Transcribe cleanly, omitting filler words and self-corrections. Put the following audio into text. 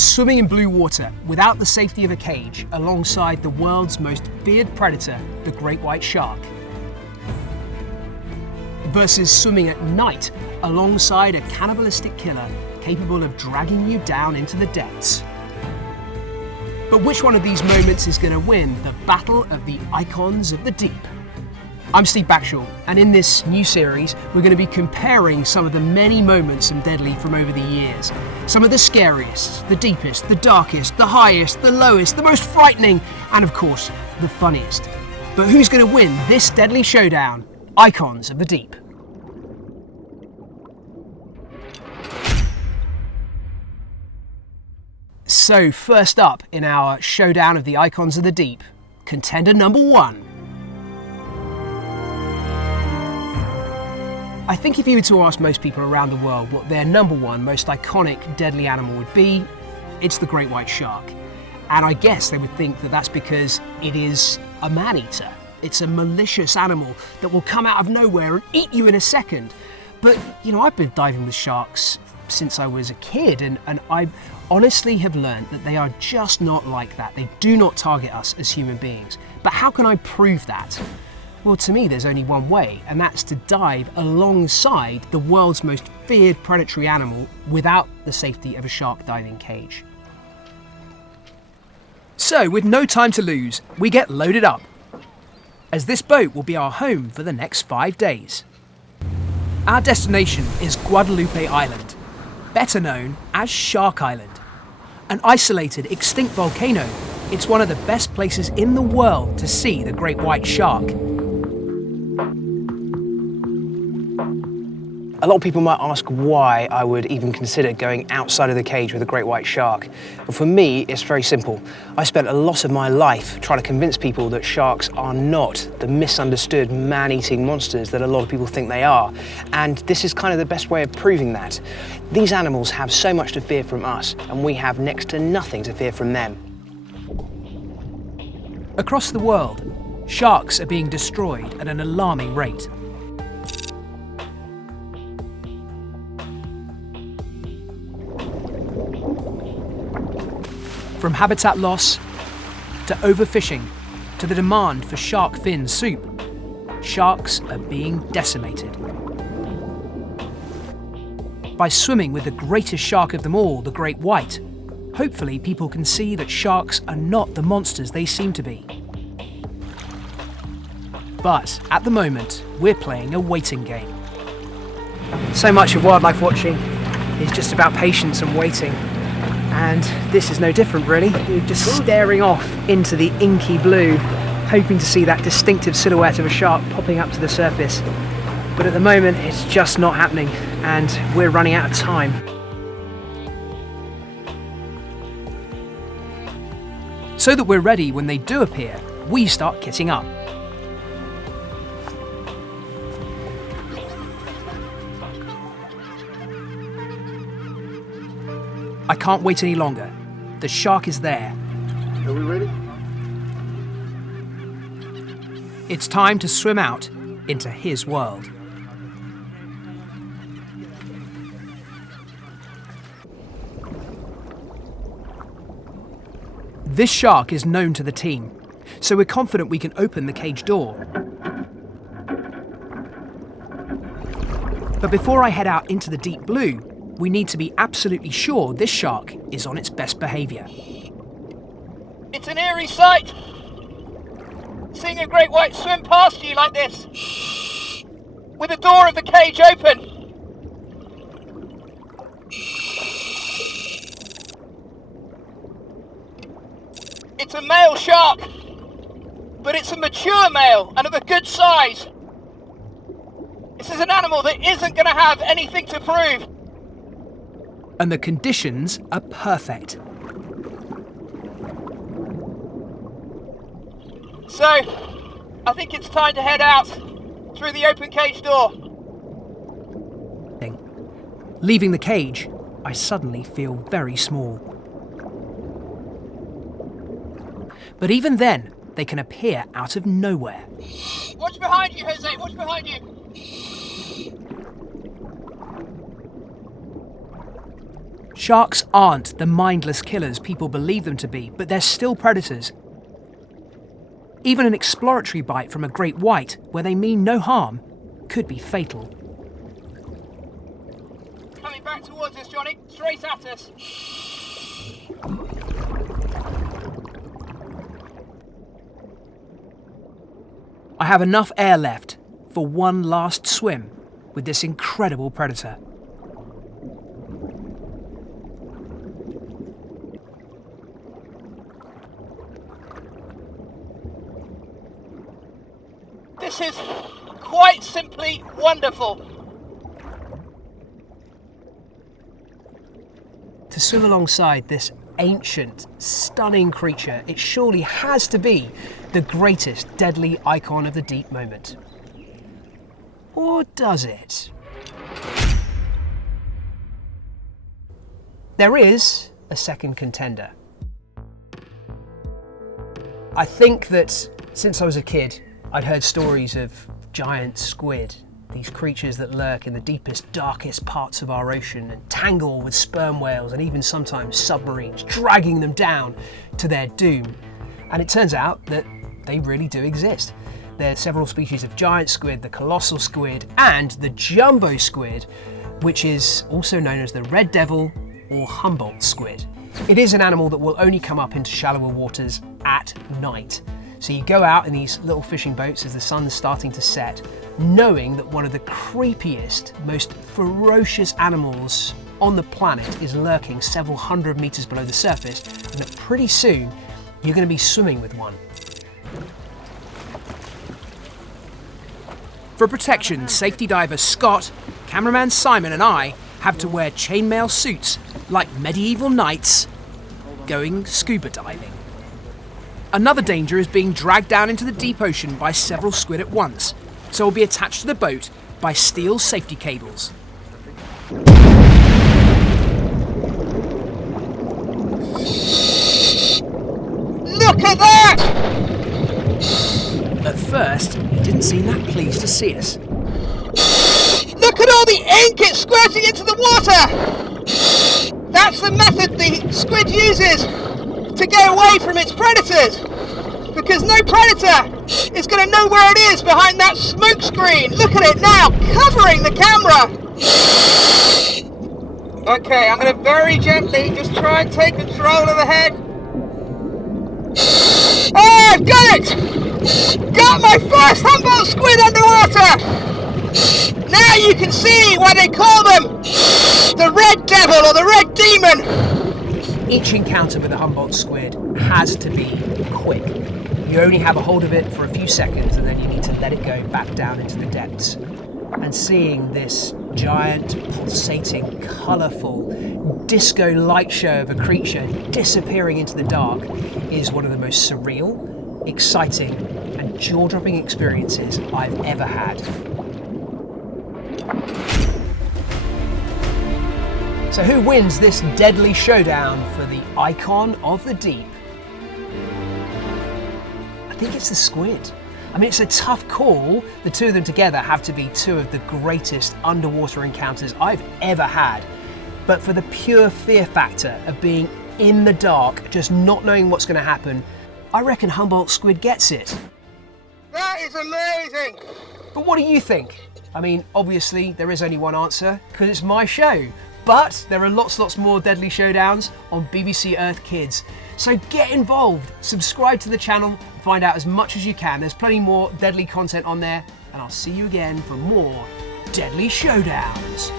Swimming in blue water without the safety of a cage alongside the world's most feared predator, the great white shark. Versus swimming at night alongside a cannibalistic killer capable of dragging you down into the depths. But which one of these moments is going to win the battle of the icons of the deep? I'm Steve Backshall, and in this new series, we're going to be comparing some of the many moments in Deadly from over the years. Some of the scariest, the deepest, the darkest, the highest, the lowest, the most frightening, and of course, the funniest. But who's going to win this Deadly Showdown? Icons of the Deep. So first up in our Showdown of the Icons of the Deep, contender number 1. I think if you were to ask most people around the world what their number 1 most iconic deadly animal would be, it's the great white shark. And I guess they would think that that's because it is a man-eater. It's a malicious animal that will come out of nowhere and eat you in a second. But, you know, I've been diving with sharks since I was a kid, and I honestly have learned that they are just not like that. They do not target us as human beings. But how can I prove that? Well, to me, there's only one way, and that's to dive alongside the world's most feared predatory animal without the safety of a shark diving cage. So, with no time to lose, we get loaded up, as this boat will be our home for the next 5 days. Our destination is Guadalupe Island, better known as Shark Island. An isolated, extinct volcano, it's one of the best places in the world to see the great white shark. A lot of people might ask why I would even consider going outside of the cage with a great white shark. But for me, it's very simple. I spent a lot of my life trying to convince people that sharks are not the misunderstood man-eating monsters that a lot of people think they are. And this is kind of the best way of proving that. These animals have so much to fear from us, and we have next to nothing to fear from them. Across the world, sharks are being destroyed at an alarming rate. From habitat loss, to overfishing, to the demand for shark fin soup, sharks are being decimated. By swimming with the greatest shark of them all, the great white, hopefully people can see that sharks are not the monsters they seem to be. But at the moment, we're playing a waiting game. So much of wildlife watching is just about patience and waiting. And this is no different, really. You're just staring off into the inky blue, hoping to see that distinctive silhouette of a shark popping up to the surface. But at the moment, it's just not happening, and we're running out of time. So that we're ready when they do appear, we start kitting up. I can't wait any longer. The shark is there. Are we ready? It's time to swim out into his world. This shark is known to the team, so we're confident we can open the cage door. But before I head out into the deep blue, we need to be absolutely sure this shark is on its best behaviour. It's an eerie sight, seeing a great white swim past you like this, with the door of the cage open. It's a male shark, but it's a mature male and of a good size. This is an animal that isn't going to have anything to prove. And the conditions are perfect. So, I think it's time to head out through the open cage door. Leaving the cage, I suddenly feel very small. But even then, they can appear out of nowhere. Watch behind you, Jose, watch behind you. Sharks aren't the mindless killers people believe them to be, but they're still predators. Even an exploratory bite from a great white, where they mean no harm, could be fatal. Coming back towards us, Johnny. Straight at us. I have enough air left for one last swim with this incredible predator. This is quite simply wonderful. To swim alongside this ancient, stunning creature, it surely has to be the greatest deadly icon of the deep moment. Or does it? There is a second contender. I think that since I was a kid, I'd heard stories of giant squid, these creatures that lurk in the deepest, darkest parts of our ocean and tangle with sperm whales and even sometimes submarines, dragging them down to their doom. And it turns out that they really do exist. There are several species of giant squid, the colossal squid and the jumbo squid, which is also known as the red devil or Humboldt squid. It is an animal that will only come up into shallower waters at night. So you go out in these little fishing boats as the sun's starting to set, knowing that one of the creepiest, most ferocious animals on the planet is lurking several hundred meters below the surface, and that pretty soon you're going to be swimming with one. For protection, safety diver Scott, cameraman Simon and I have to wear chainmail suits like medieval knights going scuba diving. Another danger is being dragged down into the deep ocean by several squid at once, so we'll be attached to the boat by steel safety cables. Look at that! At first, he didn't seem that pleased to see us. Look at all the ink it's squirting into the water! That's the method the squid uses to get away from its predators, because no predator is going to know where it is behind that smoke screen. Look at it now, covering the camera. Okay, I'm going to very gently just try and take control of the head. Oh, I've got it! Got my first Humboldt squid underwater! Now you can see why they call them the Red Devil or the Red Demon. Each encounter with a Humboldt squid has to be quick. You only have a hold of it for a few seconds and then you need to let it go back down into the depths. And seeing this giant, pulsating, colourful, disco light show of a creature disappearing into the dark is one of the most surreal, exciting and jaw-dropping experiences I've ever had. So who wins this deadly showdown for the icon of the deep? I think it's the squid. I mean, it's a tough call. The two of them together have to be two of the greatest underwater encounters I've ever had. But for the pure fear factor of being in the dark, just not knowing what's going to happen, I reckon Humboldt squid gets it. That is amazing! But what do you think? I mean, obviously there is only one answer, because it's my show. But there are lots more Deadly Showdowns on BBC Earth Kids. So get involved, subscribe to the channel, find out as much as you can. There's plenty more deadly content on there, and I'll see you again for more Deadly Showdowns.